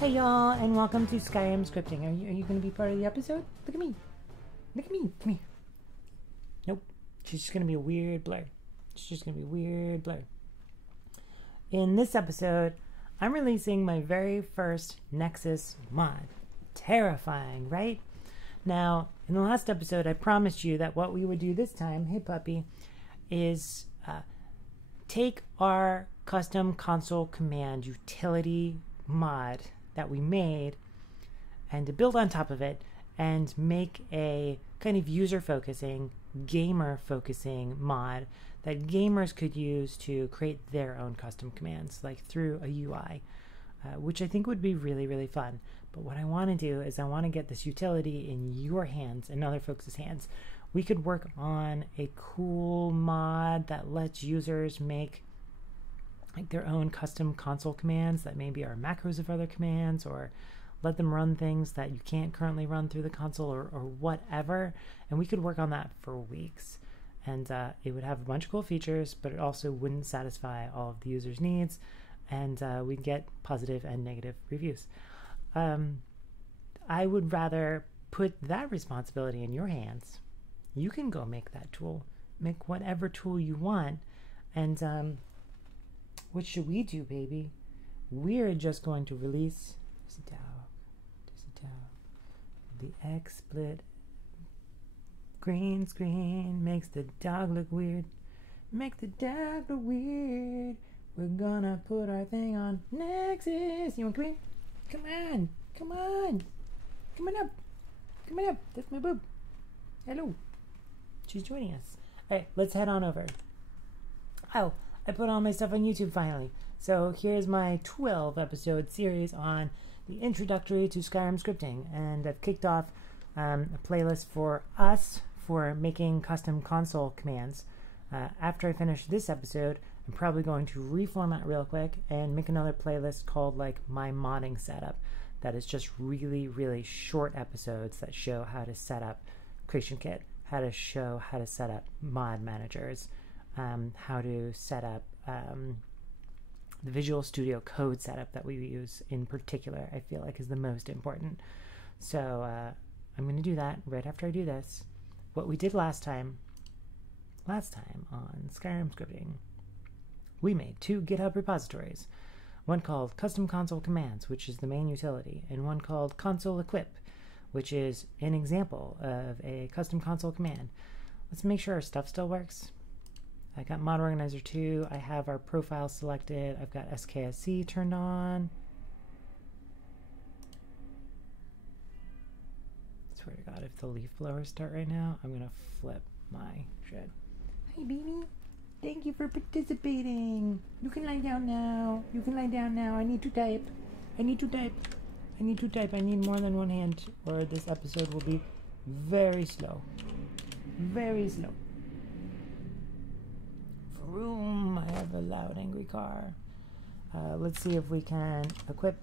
Hey y'all, and welcome to Skyrim Scripting. Are you going to be part of the episode? Look at me. Look at me. Come here. Nope. She's just going to be a weird blur. She's just going to be a weird blur. In this episode, I'm releasing my very first Nexus mod. Terrifying, right? Now, in the last episode, I promised you that what we would do this time, hey puppy, is take our custom console command utility mod that we made and to build on top of it and make a kind of user-focusing, gamer-focusing mod that gamers could use to create their own custom commands, like through a UI, which I think would be really, really fun. But what I want to do is I want to get this utility in your hands and other folks' hands. We could work on a cool mod that lets users make like their own custom console commands that maybe are macros of other commands, or let them run things that you can't currently run through the console, or whatever. And we could work on that for weeks. And it would have a bunch of cool features, but it also wouldn't satisfy all of the users' needs. And we'd get positive and negative reviews. I would rather put that responsibility in your hands. You can go make that tool. Make whatever tool you want. And what should we do, baby? We're just going to release... There's a dog. The XSplit green screen makes the dog look weird. Make the dog look weird. We're gonna put our thing on Nexus. You want to come here? Come on. Come on. Come on up. Come on up. That's my boob. Hello. She's joining us. Alright, let's head on over. Oh, I put all my stuff on YouTube finally. So here's my 12 episode series on the introductory to Skyrim scripting. And I've kicked off a playlist for us for making custom console commands. After I finish this episode, I'm probably going to reformat real quick and make another playlist called like my modding setup. That is just really, really short episodes that show how to set up Creation Kit, how to show how to set up mod managers, how to set up the Visual Studio Code setup that we use in particular, I feel like is the most important. So I'm going to do that right after I do this. What we did last time on Skyrim Scripting, we made 2 GitHub repositories. One called Custom Console Commands, which is the main utility, and one called Console Equip, which is an example of a custom console command. Let's make sure our stuff still works. I got Mod Organizer 2, I have our profile selected, I've got SKSC turned on. I swear to God, if the leaf blowers start right now, I'm gonna flip my shit. Hi baby, thank you for participating. You can lie down now. You can lie down now. I need to type. I need to type. I need to type. I need more than one hand, or this episode will be very slow. Very slow. Vroom, I have a loud, angry car. Let's see if we can equip.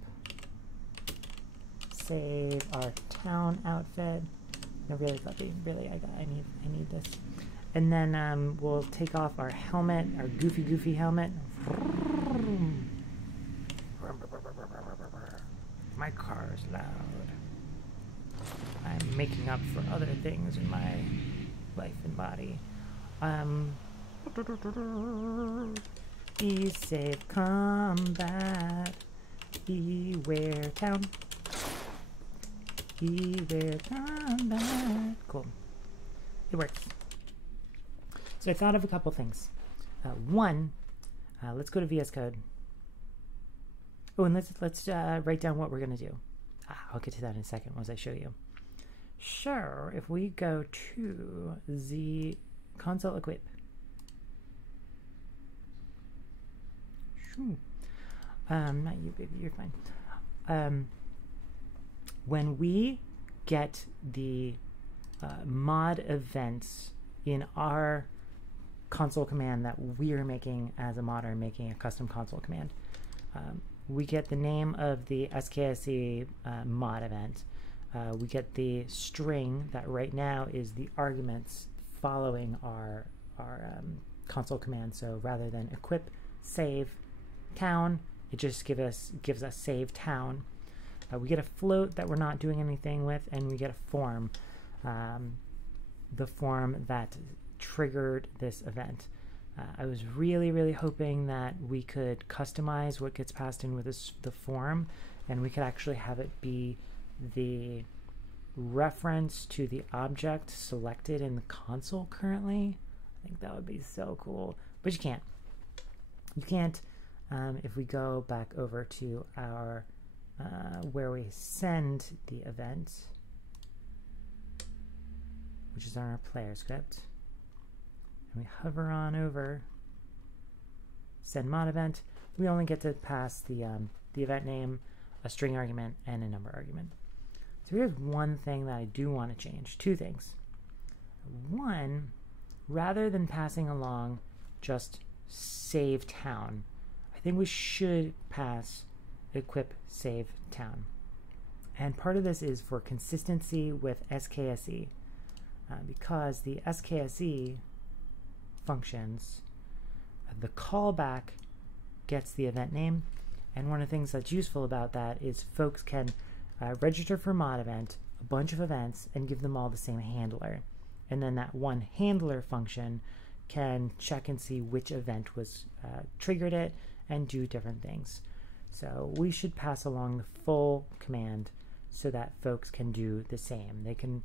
Save our town outfit. No, really, puppy. Really, I need this. And then we'll take off our helmet, our goofy helmet. My car is loud. I'm making up for other things in my life and body. Save combat. Beware town. Beware combat. Cool. It works. So I thought of a couple things. One, let's go to VS Code. Oh, and let's write down what we're going to do. I'll get to that in a second once I show you. Sure, if we go to the console equip. Not you, baby, you're fine. When we get the mod events in our console command that we're making as a modder, making a custom console command, we get the name of the SKSC mod event. We get the string that right now is the arguments following our console command. So rather than equip save town, it just gives us save town. We get a float that we're not doing anything with, and we get a form, the form that triggered this event. I was really hoping that we could customize what gets passed in with the form, and we could actually have it be the reference to the object selected in the console currently. I think that would be so cool, but you can't. You can't. If we go back over to our where we send the event, which is on our player script, and we hover on over send mod event, we only get to pass the event name, a string argument, and a number argument. So here's one thing that I do want to change. Two things. One, rather than passing along just save town, I think we should pass equip save town. And part of this is for consistency with SKSE, because the SKSE functions, the callback gets the event name, and one of the things that's useful about that is folks can register for mod event, a bunch of events, and give them all the same handler. And then that one handler function can check and see which event was triggered it and do different things. So we should pass along the full command so that folks can do the same. They can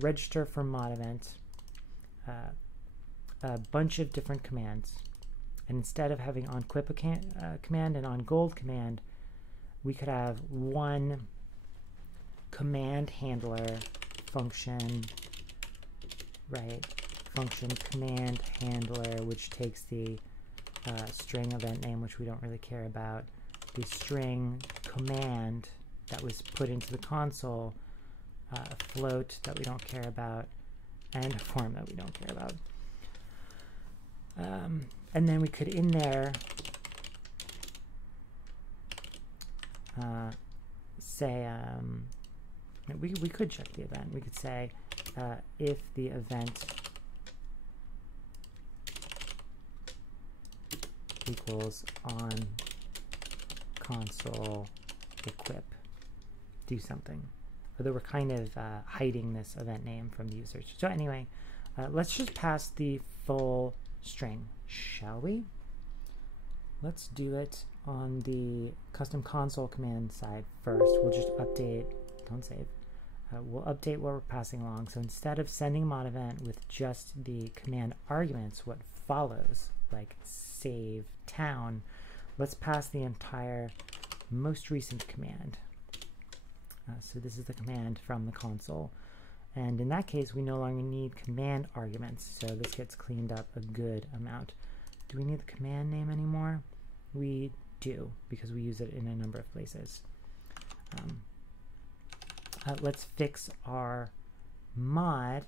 register for mod event, a bunch of different commands. And instead of having on equip command and on gold command, we could have one command handler function, right? Function command handler, which takes the string event name, which we don't really care about, the string command that was put into the console, a float that we don't care about, and a form that we don't care about. And then we could in there say, we could check the event. We could say if the event equals on console equip, do something. Although we're kind of hiding this event name from the users. So anyway, let's just pass the full string, shall we? Let's do it on the custom console command side first. We'll just update, don't save. We'll update what we're passing along. So instead of sending mod event with just the command arguments, what follows, like save town, let's pass the entire most recent command. So this is the command from the console. And in that case, we no longer need command arguments. So this gets cleaned up a good amount. Do we need the command name anymore? We do, because we use it in a number of places. Let's fix our mod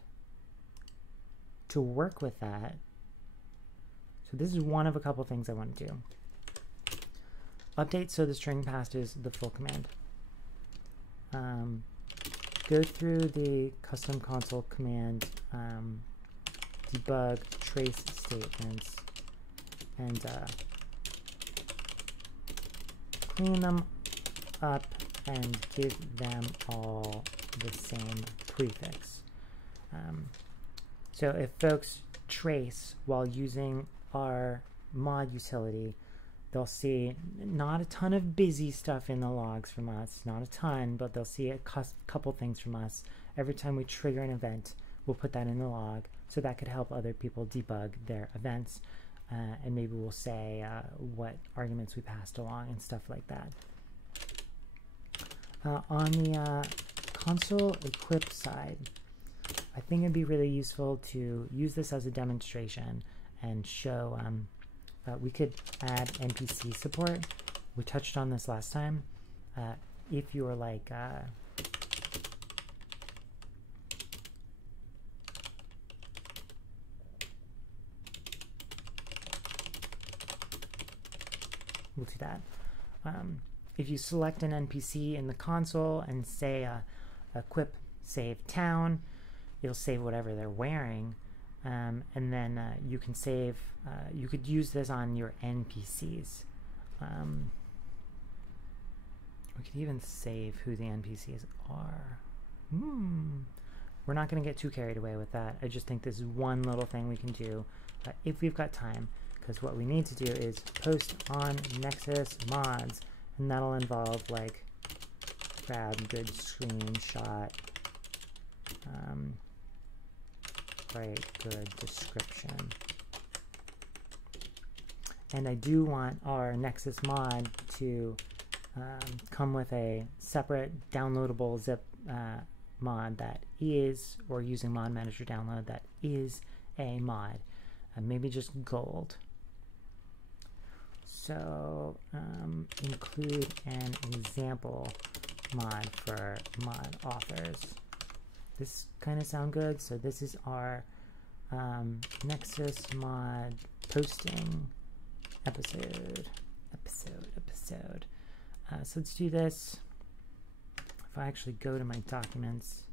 to work with that. So this is one of a couple things I want to do. Update so the string passed is the full command. Go through the custom console command, debug trace statements, and clean them up and give them all the same prefix. So if folks trace while using our mod utility, they'll see not a ton of busy stuff in the logs from us, not a ton, but they'll see a couple things from us. Every time we trigger an event, we'll put that in the log, so that could help other people debug their events. And maybe we'll say what arguments we passed along and stuff like that. On the console equip side, I think it'd be really useful to use this as a demonstration and show we could add NPC support. We touched on this last time. If you're like we'll do that. If you select an NPC in the console and say equip save town, it'll save whatever they're wearing. And then you can save, you could use this on your NPCs. We could even save who the NPCs are. We're not going to get too carried away with that. I just think this is one little thing we can do if we've got time, because what we need to do is post on NexusMods, and that'll involve like grab good screenshot, write good description. And I do want our Nexus mod to come with a separate downloadable zip mod that is, or using mod manager download that is a mod, maybe just gold. So include an example mod for mod authors. This kind of sound good. So this is our Nexus mod posting episode. So let's do this. If I actually go to my documents,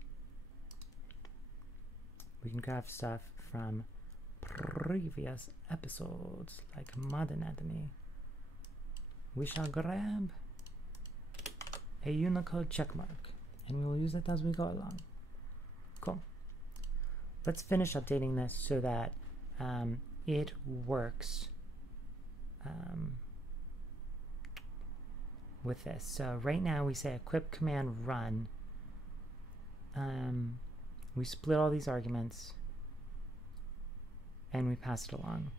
we can grab stuff from previous episodes, like Mod Anatomy. We shall grab a Unicode checkmark, and we will use it as we go along. Cool. Let's finish updating this so that it works with this. So right now we say equip command run. We split all these arguments and we pass it along.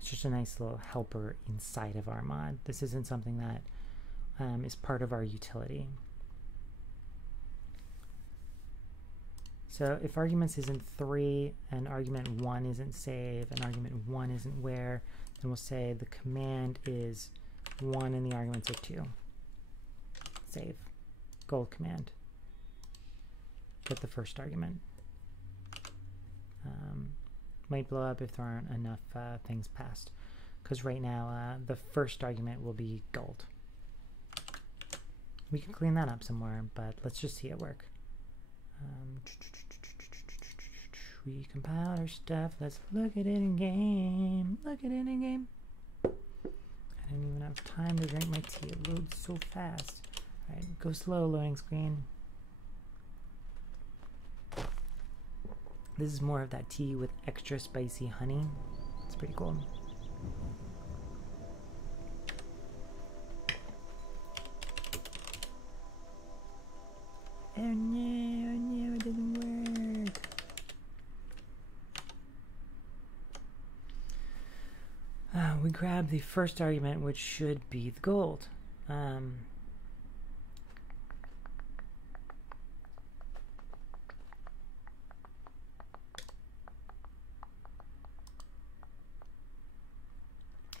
It's just a nice little helper inside of our mod. This isn't something that is part of our utility. So if arguments isn't 3 and argument 1 isn't save and argument 1 isn't where, then we'll say the command is 1 and the arguments are 2. Save. Gold command. Get the first argument. Might blow up if there aren't enough things passed, because right now the first argument will be gold. We can clean that up somewhere, but let's just see it work. We compile our stuff. Let's look at it in game. Look at it in game. I didn't even have time to drink my tea. It loads so fast. Alright, go slow, loading screen. This is more of that tea with extra spicy honey. It's pretty cool. Oh no, it doesn't work. We grab the first argument, which should be the gold.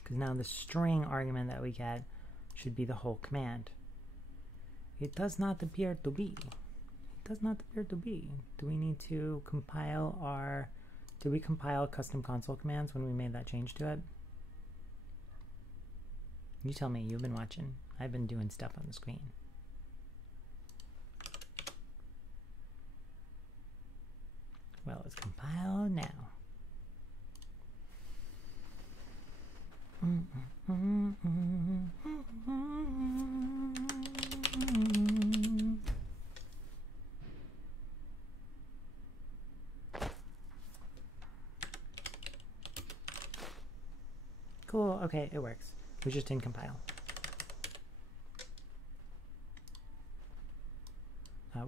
Because now the string argument that we get should be the whole command. It does not appear to be. It does not appear to be. Do we need to compile our... Did we compile custom console commands when we made that change to it? You tell me, you've been watching. I've been doing stuff on the screen. Well, it's compiled now. Cool, okay, it works. We just didn't compile.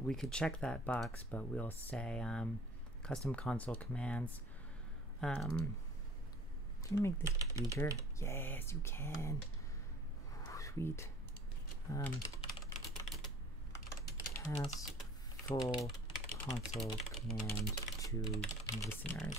We could check that box, but we'll say custom console commands. Can you make this bigger? Yes, you can. Sweet. Pass full console command to listeners.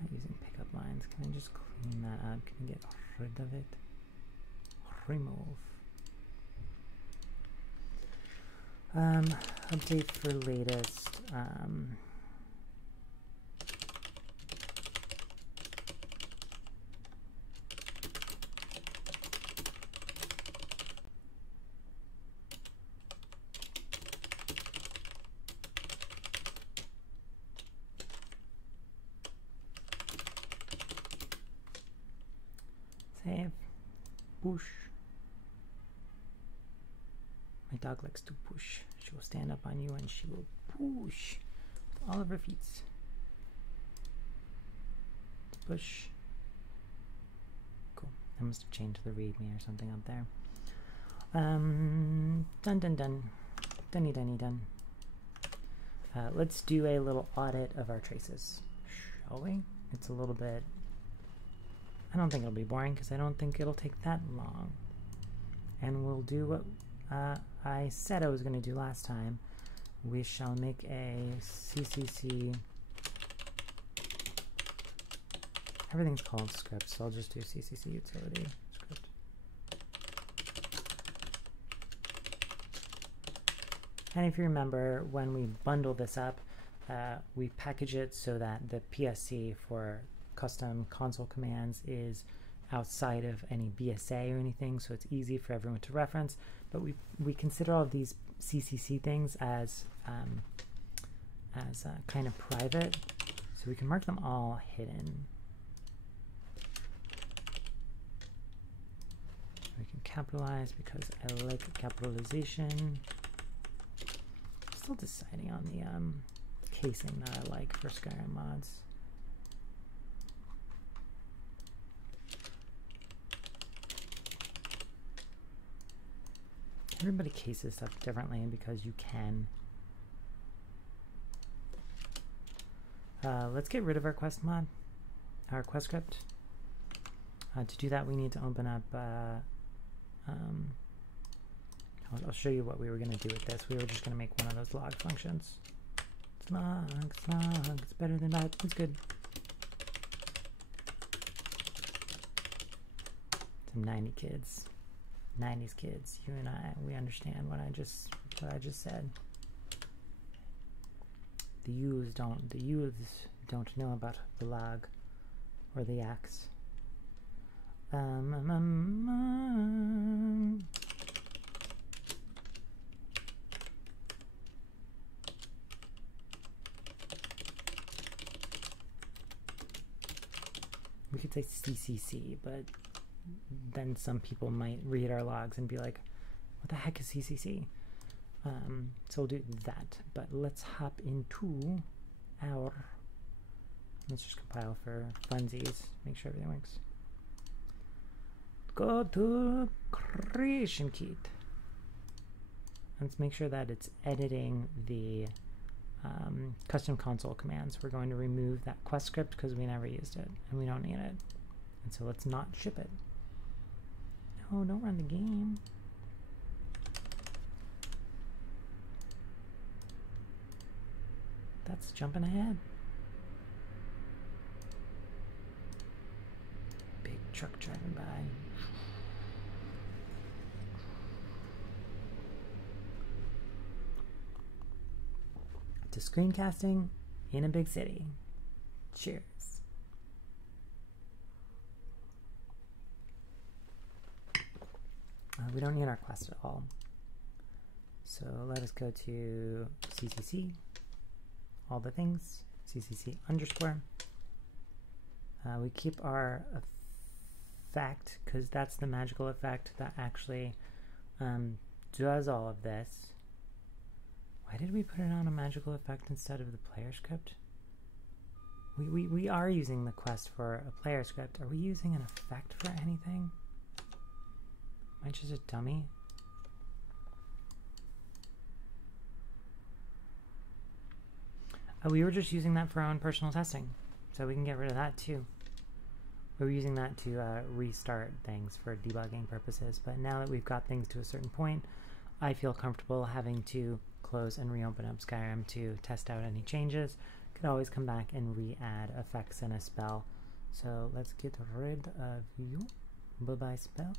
I'm not using pickup lines. Can I just clean that up? Can I get rid of it? Remove. Update for latest. Behave. Push. My dog likes to push. She will stand up on you and she will push with all of her feet. Push. Cool. I must have changed the readme or something up there. Done, done, done. Dunny, dunny, done. Let's do a little audit of our traces, shall we? It's a little bit... I don't think it'll be boring because I don't think it'll take that long. And we'll do what I said I was going to do last time. We shall make a CCC... Everything's called script, so I'll just do CCC utility script. And if you remember, when we bundle this up, we package it so that the PSC for custom console commands is outside of any BSA or anything, so it's easy for everyone to reference. But we consider all of these CCC things as kind of private, so we can mark them all hidden. We can capitalize because I like capitalization. Still deciding on the casing that I like for Skyrim mods. Everybody cases stuff differently because you can. Let's get rid of our quest mod, our quest script. To do that, we need to open up. I'll show you what we were going to do with this. We were just going to make one of those log functions. Slug, slug, it's better than that. It's good. Some 90 kids. 90s kids, you and I, we understand what I just said. The youths don't know about the log or the axe. We could say CCC, but then some people might read our logs and be like, what the heck is CCC? So we'll do that, but let's hop into our, let's just compile for funsies, make sure everything works. Go to creation kit. Let's make sure that it's editing the custom console commands. We're going to remove that quest script because we never used it and we don't need it. And so let's not ship it. No, don't run the game. That's jumping ahead. Big truck driving by. To screencasting in a big city. Cheers. We don't need our quest at all. So let us go to CCC, all the things, CCC underscore. We keep our effect because that's the magical effect that actually does all of this. Why did we put it on a magical effect instead of the player script? We are using the quest for a player script. Are we using an effect for anything? Am I just a dummy? We were just using that for our own personal testing, so we can get rid of that too. We were using that to restart things for debugging purposes, but now that we've got things to a certain point, I feel comfortable having to close and reopen up Skyrim to test out any changes. Could always come back and re-add effects in a spell. So let's get rid of you. Bye-bye spell.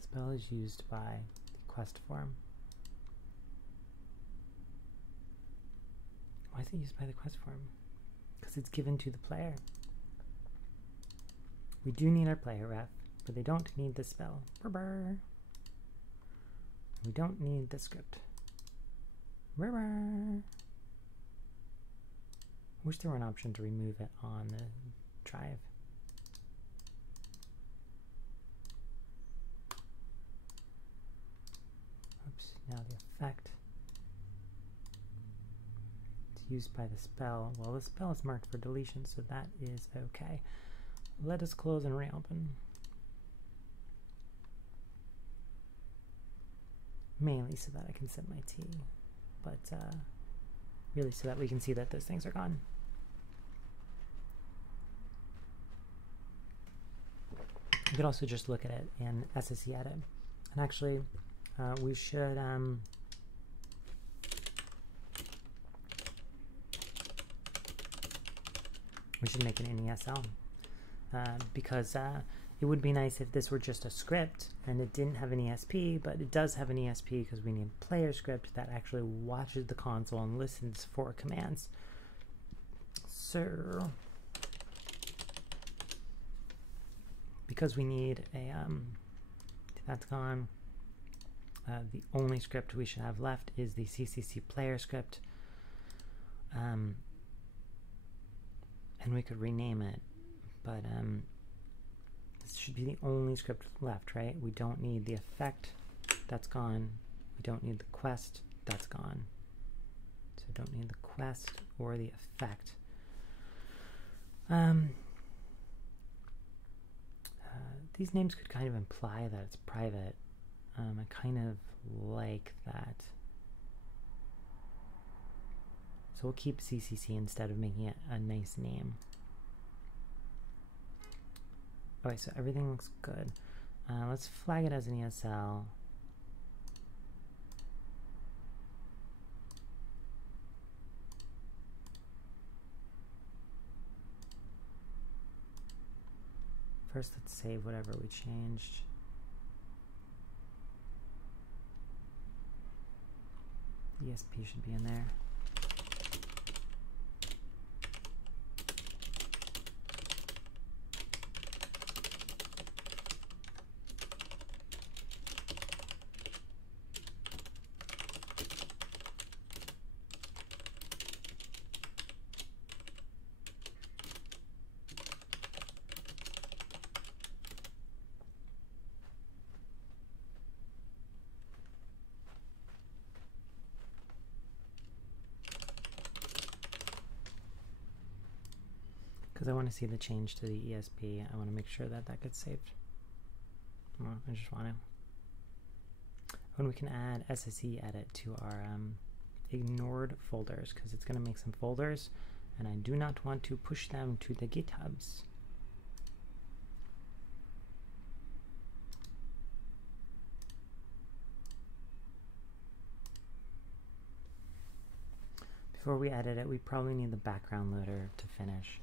Spell is used by the quest form. Why is it used by the quest form? Because it's given to the player. We do need our player ref, but they don't need the spell. Brr. We don't need the script. Brr. wish there were an option to remove it on the drive. Oops, now the effect. It's used by the spell. Well, the spell is marked for deletion, so that is okay. Let us close and reopen. Mainly so that I can sip my tea, but really so that we can see that those things are gone. You could also just look at it in SSE edit. And actually, we should make an NESL because it would be nice if this were just a script and it didn't have an ESP, but it does have an ESP because we need a player script that actually watches the console and listens for commands. So, because we need a, that's gone, the only script we should have left is the CCC player script. And we could rename it, but this should be the only script left, right? We don't need the effect, that's gone. We don't need the quest, that's gone. So we don't need the quest or the effect. These names could kind of imply that it's private. I kind of like that. So we'll keep CCC instead of making it a nice name. Alright, so everything looks good. Let's flag it as an ESL. First, let's save whatever we changed. The ESP should be in there. Because I want to see the change to the ESP. I want to make sure that that gets saved. Well, I just want to. And we can add SSE edit to our ignored folders, because it's going to make some folders, and I do not want to push them to the GitHubs. Before we edit it, we probably need the background loader to finish.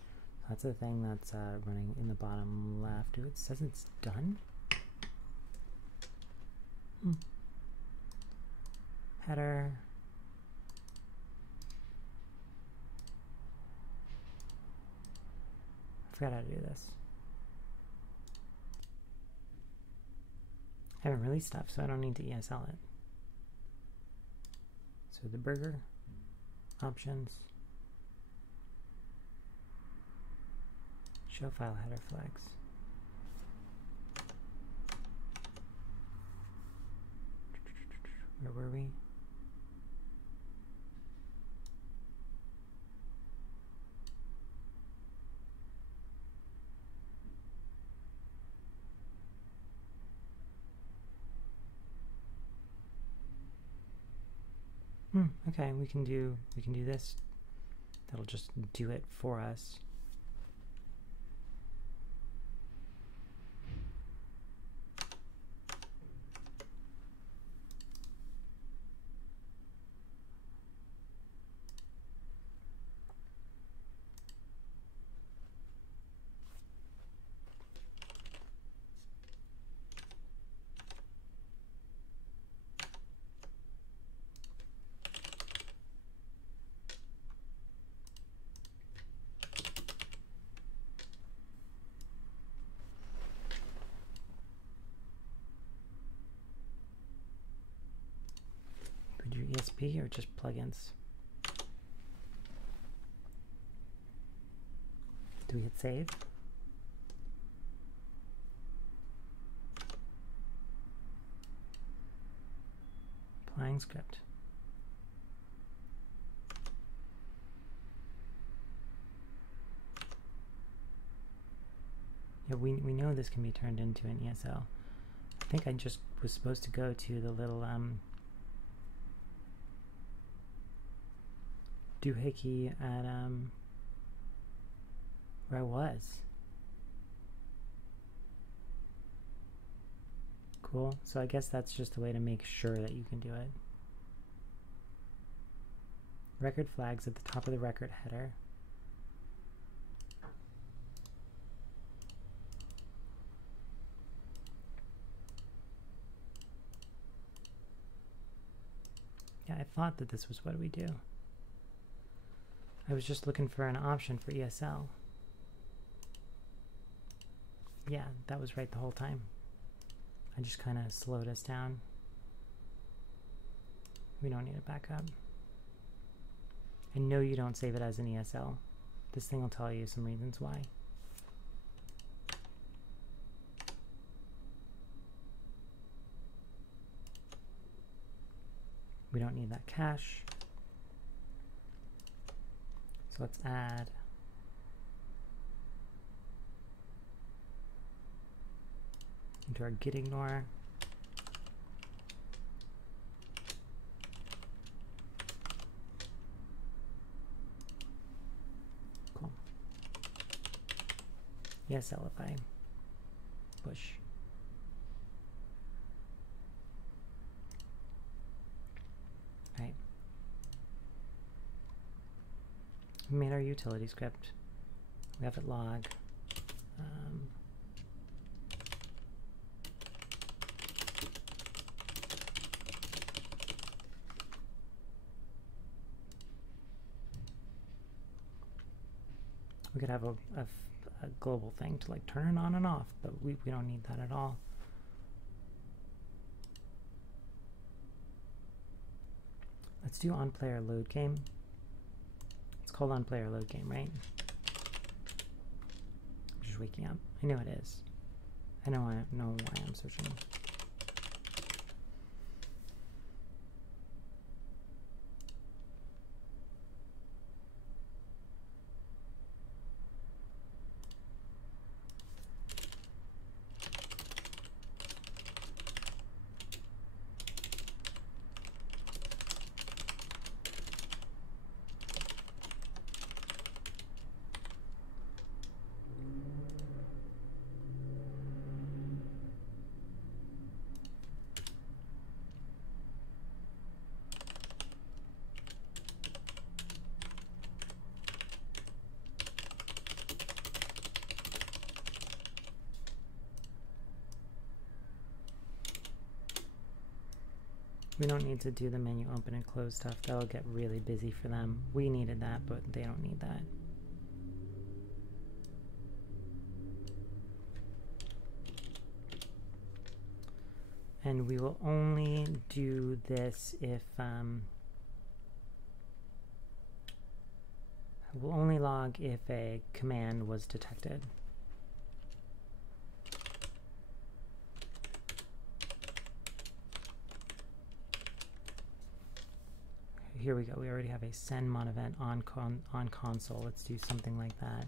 That's the thing that's running in the bottom left. Ooh, it says it's done. Header. I forgot how to do this. I haven't released stuff, so I don't need to ESL it. So the burger, options, show file header flags. Where were we? Okay, we can do this. That'll just do it for us. ESP or just plugins? Do we hit save? Applying script. Yeah, we know this can be turned into an ESL. I think I just was supposed to go to the little doohickey at where I was. Cool. So I guess that's just a way to make sure that you can do it. Record flags at the top of the record header. Yeah, I thought that this was what we do. I was just looking for an option for ESL. Yeah, that was right the whole time. I just kind of slowed us down. We don't need a backup. And no, you don't save it as an ESL. This thing will tell you some reasons why. We don't need that cache. So let's add into our git ignore. Cool. Yes, LFI. Push. Right. We made our utility script. We have it log. We could have a global thing to like turn it on and off, but we don't need that at all. Let's do on player load game. It's called on player load game, right? I'm just waking up. I know it is. I know why I'm searching. We don't need to do the menu open and close stuff. That'll get really busy for them. We needed that, but they don't need that. And we will only do this if we'll only log if a command was detected. Here we go. We already have a send mod event on console. Let's do something like that.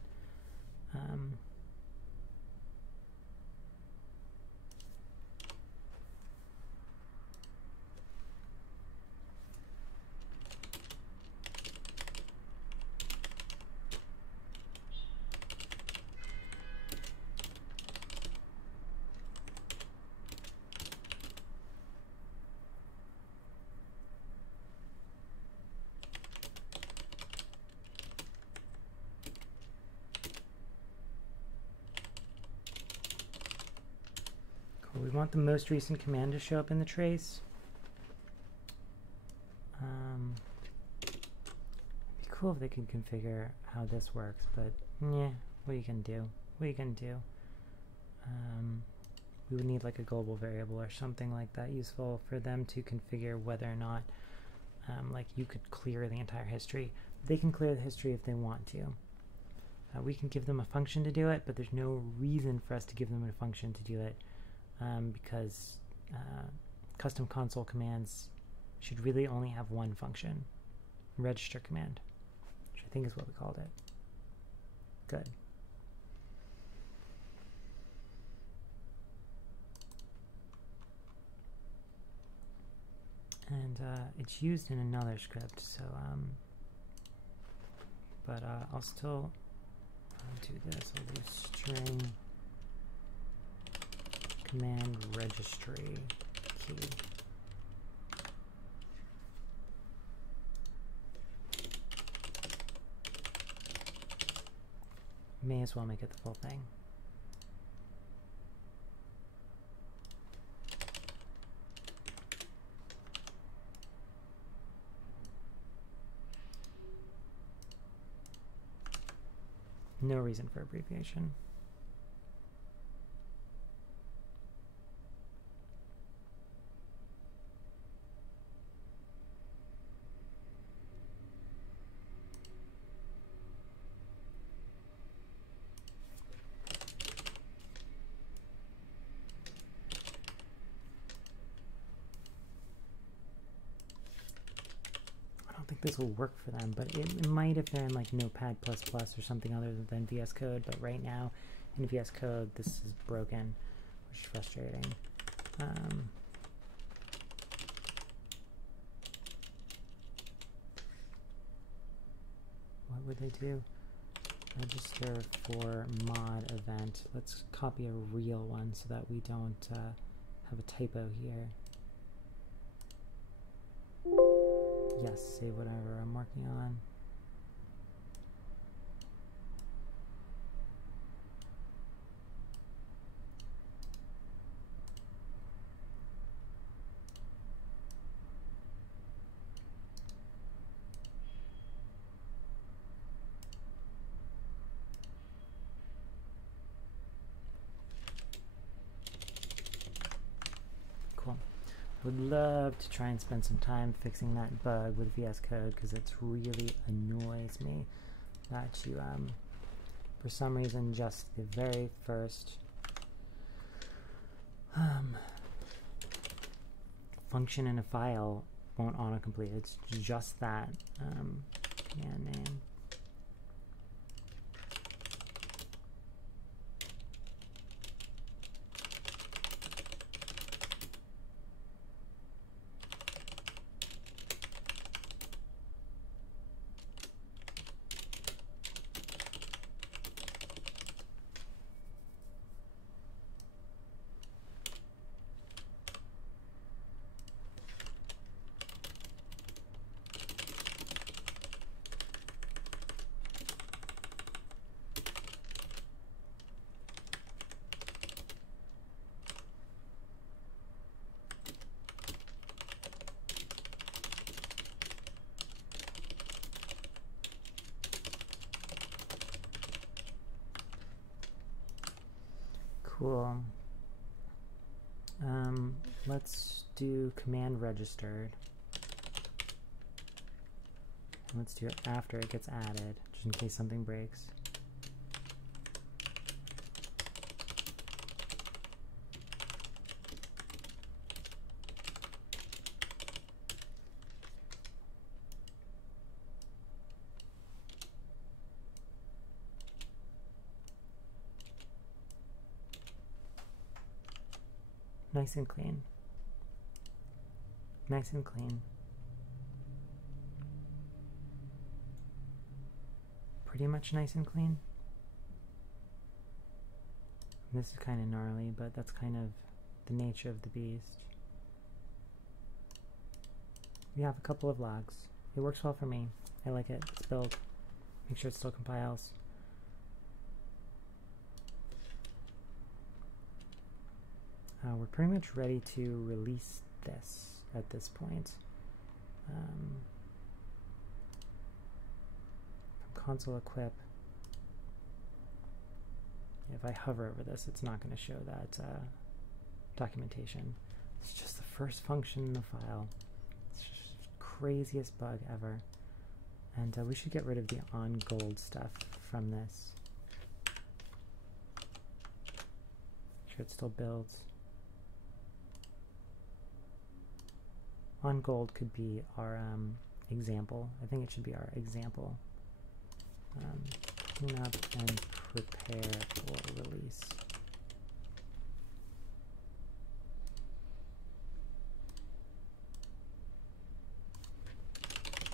We want the most recent command to show up in the trace. It'd be cool if they could configure how this works, but yeah, what you can do. What you can do. We would need like a global variable or something like that useful for them to configure whether or not like you could clear the entire history. They can clear the history if they want to. We can give them a function to do it, but there's no reason for us to give them a function to do it because custom console commands should really only have one function, register command, which I think is what we called it. Good. And it's used in another script, so but I'll still do this. I'll do string command registry key. May as well make it the full thing. No reason for abbreviation. This will work for them, but it might if they're in like Notepad++ or something other than VS Code, but right now in VS Code this is broken, which is frustrating. What would they do? Register for mod event. Let's copy a real one so that we don't have a typo here. Yes, save whatever I'm working on. Cool. Would love to try and spend some time fixing that bug with VS Code because it really annoys me that you, for some reason, just the very first function in a file won't autocomplete. It's just that command name. Cool. Let's do command registered. And let's do it after it gets added, just in case something breaks. Nice and clean. Nice and clean. Pretty much nice and clean. This is kind of gnarly, but that's kind of the nature of the beast. We have a couple of logs. It works well for me. I like it. It's built. Make sure it still compiles. We're pretty much ready to release this at this point. From console equip, if I hover over this, it's not going to show that documentation. It's just the first function in the file. It's just the craziest bug ever. And we should get rid of the on gold stuff from this. Make sure it still builds. On gold could be our example. I think it should be our example. Clean up and prepare for release.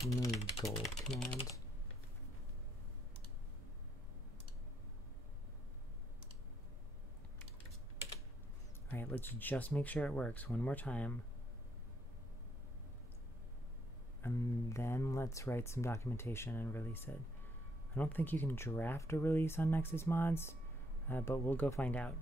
Remove gold command. All right, let's just make sure it works one more time. And then let's write some documentation and release it. I don't think you can draft a release on NexusMods, but we'll go find out.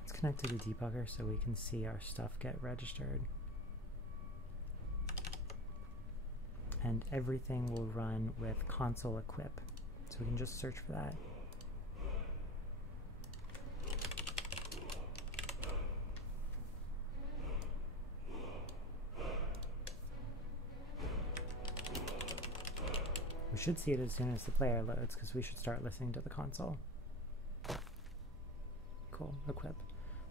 Let's connect to the debugger so we can see our stuff get registered. And everything will run with console equip. So we can just search for that. We should see it as soon as the player loads, because we should start listening to the console. Cool, equip.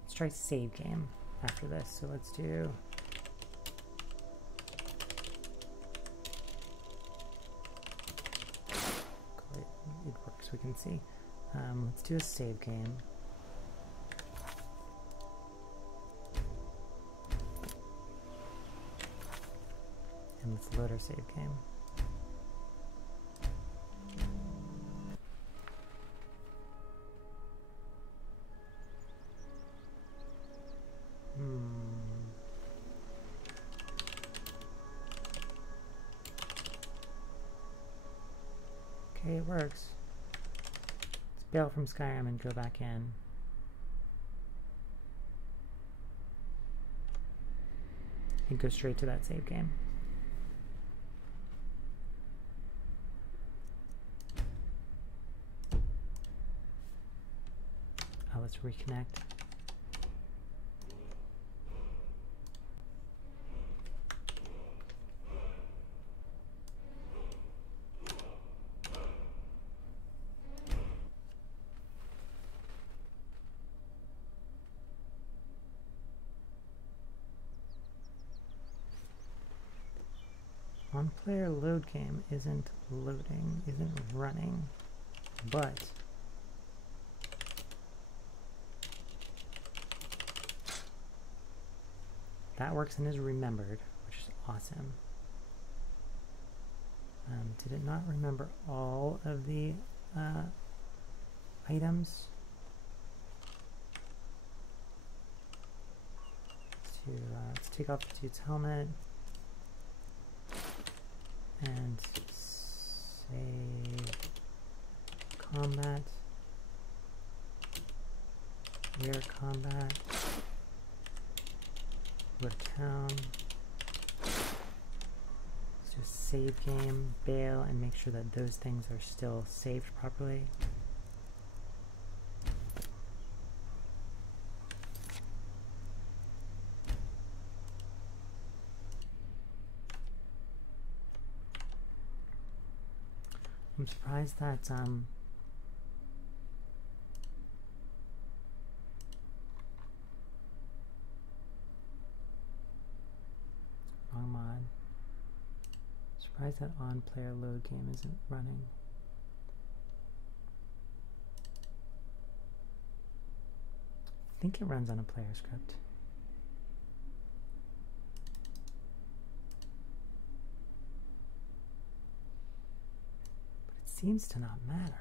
Let's try save game after this. So let's do it works, we can see. Let's do a save game. And let's load our save game. Okay, it works. Let's bail from Skyrim and go back in. And go straight to that save game. Oh, let's reconnect. On-player load game isn't loading, isn't running, but that works and is remembered, which is awesome. Did it not remember all of the items? Let's take off the dude's helmet. And save combat, where combat, where town. Let's just save game, bail, and make sure that those things are still saved properly. I'm surprised that wrong mod. Surprised that on-player load game isn't running. I think it runs on a player script. Seems to not matter.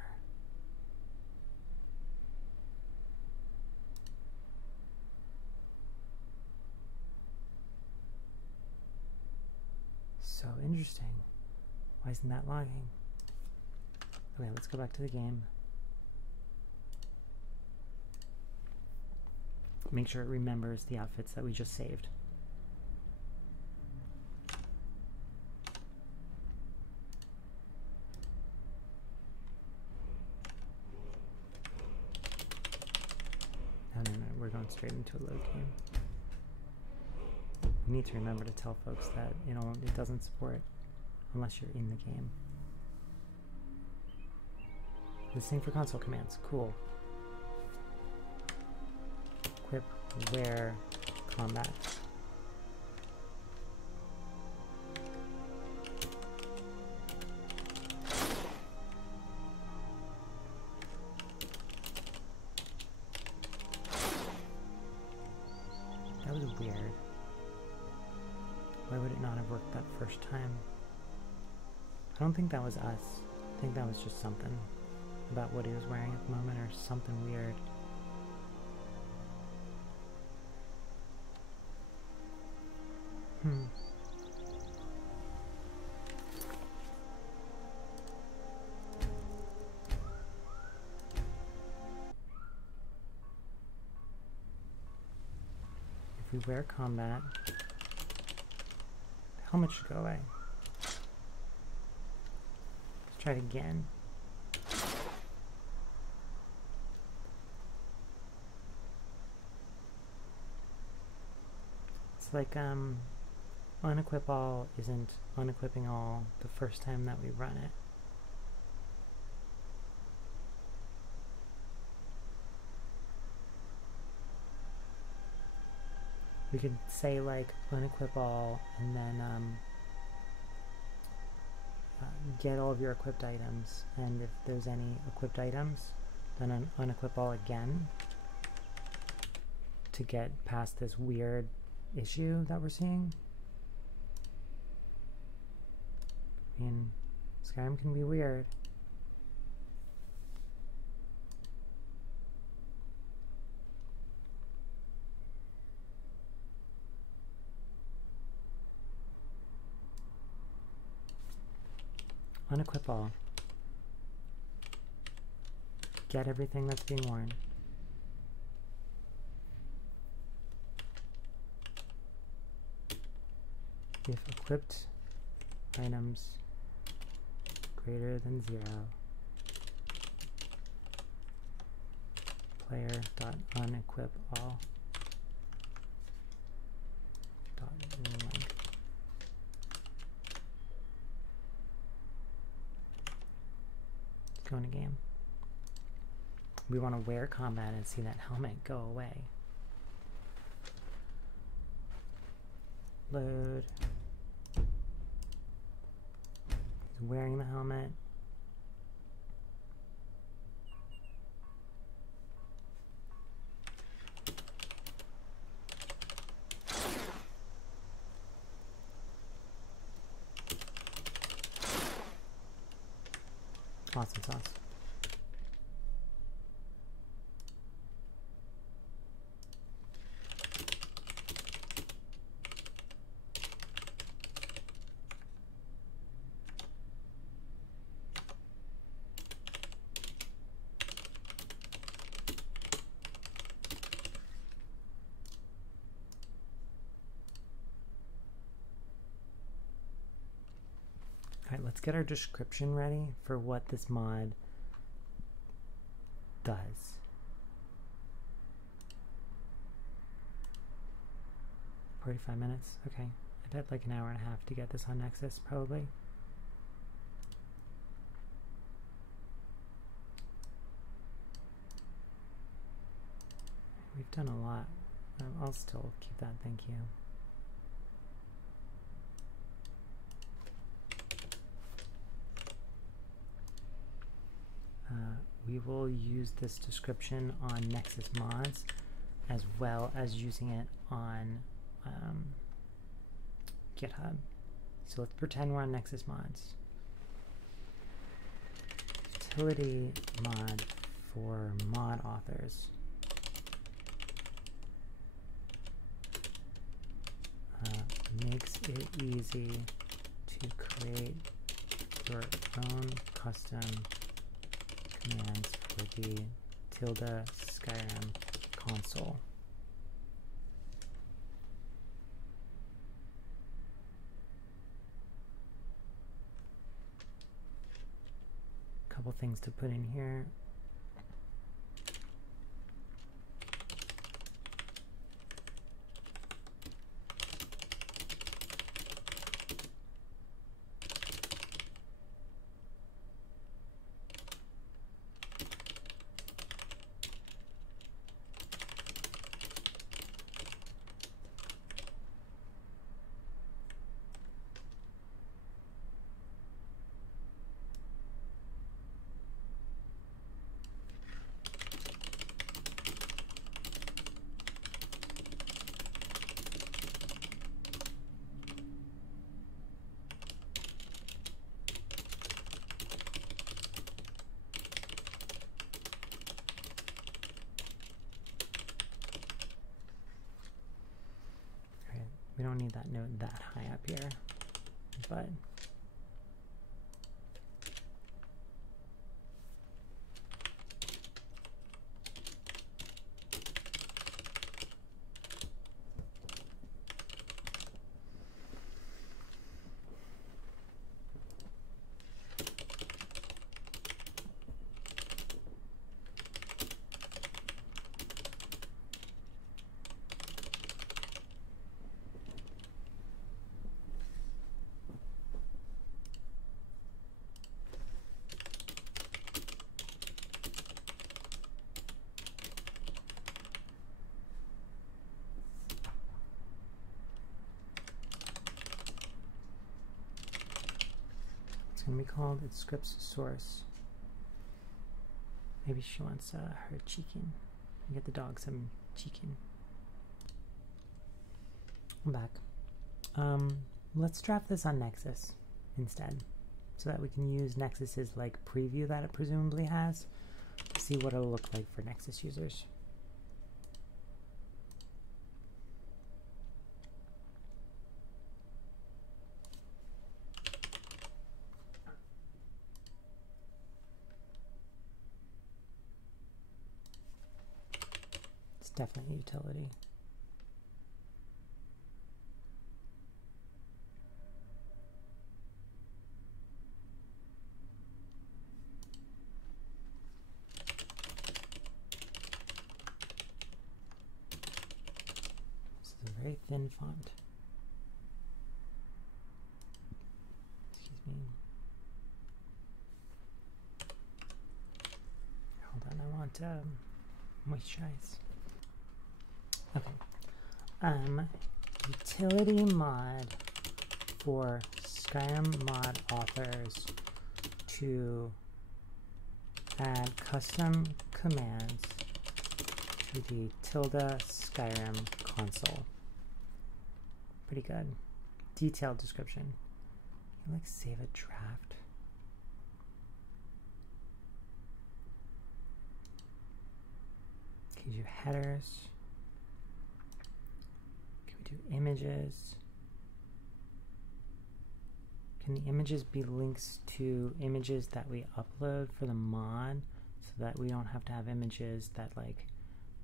So interesting. Why isn't that logging? Okay, let's go back to the game. Make sure it remembers the outfits that we just saved. No, we're going straight into a load game. You need to remember to tell folks that it doesn't support unless you're in the game. Listening for console commands. Cool. Equip, wear, combat. That was weird. Why would it not have worked that first time? I don't think that was us. I think that was just something about what he was wearing at the moment, or something weird. If we wear combat, the helmet should go away. Let's try it again. It's like unequip all isn't unequipping all the first time that we run it. We could say like unequip all and then get all of your equipped items, and if there's any equipped items, then unequip all again to get past this weird issue that we're seeing. I mean, Skyrim can be weird. Unequip all. Get everything that's being worn. If equipped items greater than 0, player.unequip all. .length. Let's go in a game. We want to wear combat and see that helmet go away. Load. He's wearing the helmet. Awesome sauce. Alright, let's get our description ready for what this mod does. 45 minutes? Okay. I've had like an hour and a half to get this on Nexus, probably. We've done a lot. I'll still keep that, thank you. We will use this description on NexusMods as well as using it on GitHub. So let's pretend we're on NexusMods. Utility mod for mod authors. Makes it easy to create your own custom commands for the ~Skyrim console. Couple things to put in here. We don't need that node that high up here, but it's going to be called its script's source. Maybe she wants her chicken. Get the dog some chicken. I'm back. Let's draft this on Nexus instead, so that we can use Nexus's like preview that it presumably has to see what it'll look like for Nexus users. It's definitely a utility. Very thin font. Excuse me. Hold on, I want to moisturize. Okay. Utility mod for Skyrim mod authors to add custom commands to the Skyrim console. Pretty good. Detailed description. You like save a draft. Gives you headers. Can we do images? Can the images be links to images that we upload for the mod, so that we don't have to have images that like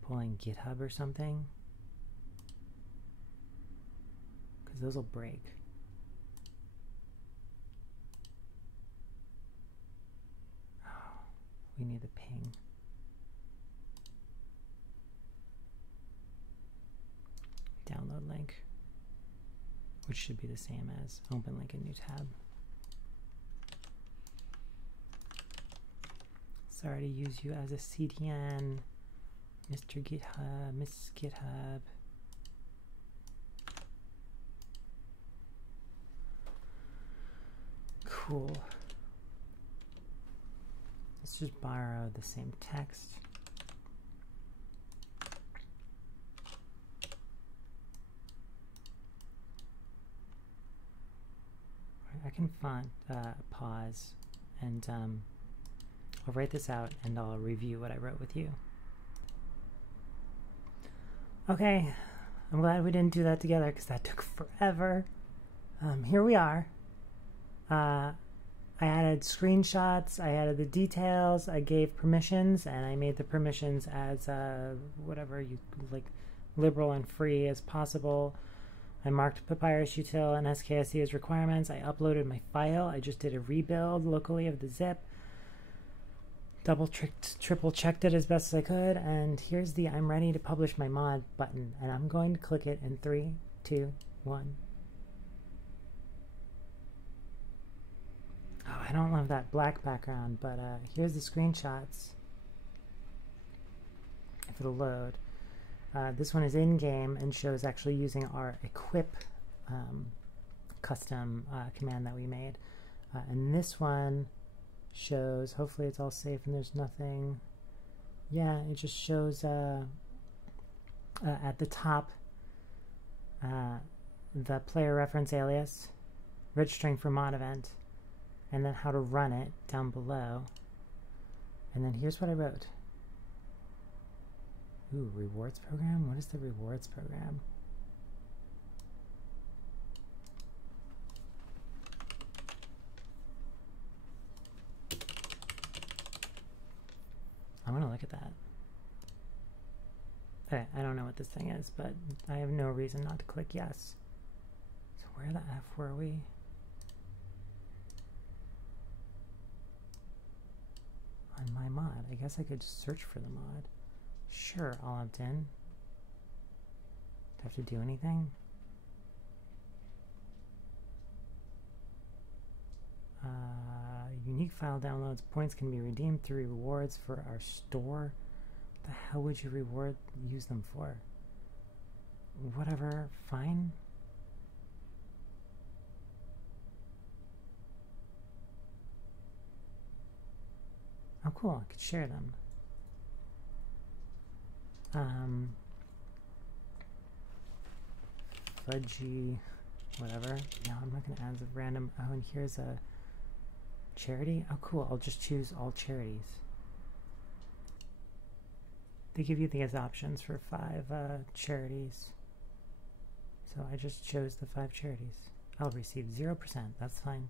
pull in GitHub or something? Because those will break. Oh, we need the ping. Download link, which should be the same as open link in new tab. Sorry to use you as a CDN, Mr. GitHub, Miss GitHub. Cool. Let's just borrow the same text. I can pause and I'll write this out and I'll review what I wrote with you. Okay, I'm glad we didn't do that together because that took forever. Here we are. I added screenshots, I added the details, I gave permissions, and I made the permissions as whatever you like, liberal and free as possible. I marked Papyrus Util and SKSE as requirements. I uploaded my file. I just did a rebuild locally of the zip. Triple checked it as best as I could. And here's the I'm ready to publish my mod button. And I'm going to click it in 3, 2, 1. Oh, I don't love that black background, but here's the screenshots. If it'll load. This one is in-game and shows actually using our equip custom command that we made. And this one shows, hopefully it's all safe and there's nothing. Yeah, it just shows at the top the player reference alias, registering for mod event, and then how to run it down below. And then here's what I wrote. Ooh, rewards program? What is the rewards program? look at that. Okay, I don't know what this thing is, but I have no reason not to click yes. So where the F were we? On my mod. I guess I could search for the mod. Sure, I'll opt in. Do I have to do anything? Unique file downloads. Points can be redeemed through rewards for our store. What the hell would you use them for? Whatever, fine. Oh cool, I could share them. Fudgy, whatever. No, I'm not gonna add a random. Oh, and here's a charity. Oh cool, I'll just choose all charities. They give you these options for 5 charities. So I just chose the 5 charities. I'll receive 0%, that's fine.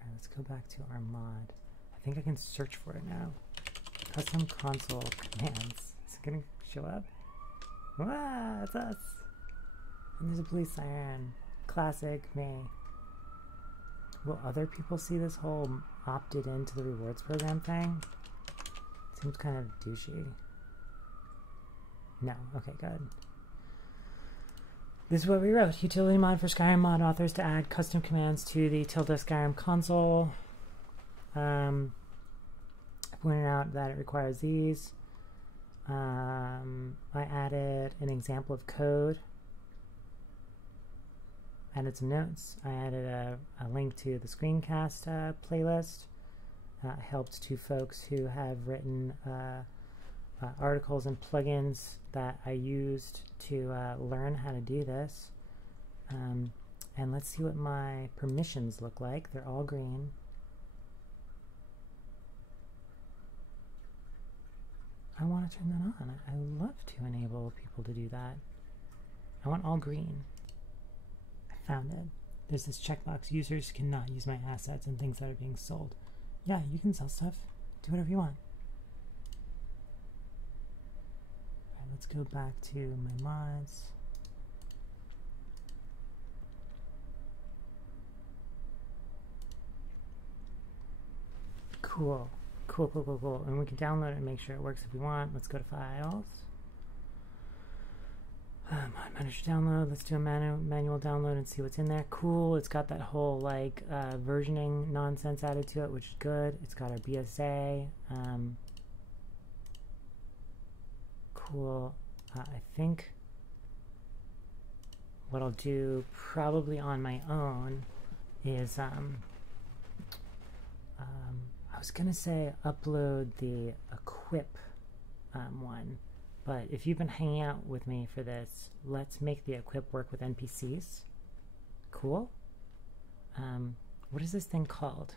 Alright, let's go back to our mod. I think I can search for it now. Custom console commands. Is it gonna show up? Wow, it's us! And there's a police siren. Classic me. Will other people see this whole opted into the rewards program thing? Seems kind of douchey. No, okay, good. This is what we wrote. Utility mod for Skyrim mod authors to add custom commands to the Skyrim console. I pointed out that it requires these. I added an example of code. Added some notes. I added a link to the screencast playlist. Helped 2 folks who have written articles and plugins that I used to learn how to do this. And let's see what my permissions look like. They're all green. I want to turn that on. I love to enable people to do that. I want all green. I found it. There's this checkbox. Users cannot use my assets and things that are being sold. Yeah, you can sell stuff. Do whatever you want. Alright, let's go back to my mods. Cool. Cool, cool, cool, cool. And we can download it and make sure it works if we want. Let's go to files. Mod manager download. Let's do a manual download and see what's in there. Cool. It's got that whole like versioning nonsense added to it, which is good. It's got our BSA. Cool. I think what I'll do probably on my own is I was gonna say upload the equip one. But if you've been hanging out with me for this, let's make the equip work with NPCs. Cool. What is this thing called?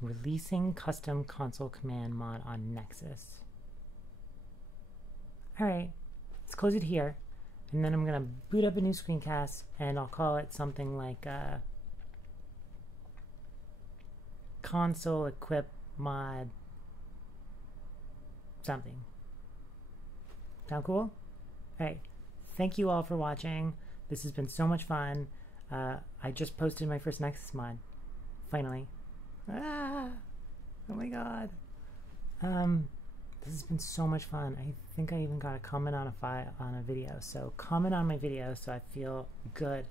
Releasing custom console command mod on Nexus. Alright, let's close it here. And then I'm going to boot up a new screencast and I'll call it something like console equip mod something. Sound cool? Alright, thank you all for watching. This has been so much fun. I just posted my first Nexus mod. Finally. Ah! Oh my god. This has been so much fun. I think I even got a comment on a video. So comment on my video so I feel good.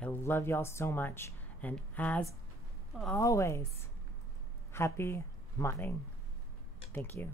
I love y'all so much. And as always, happy modding. Thank you.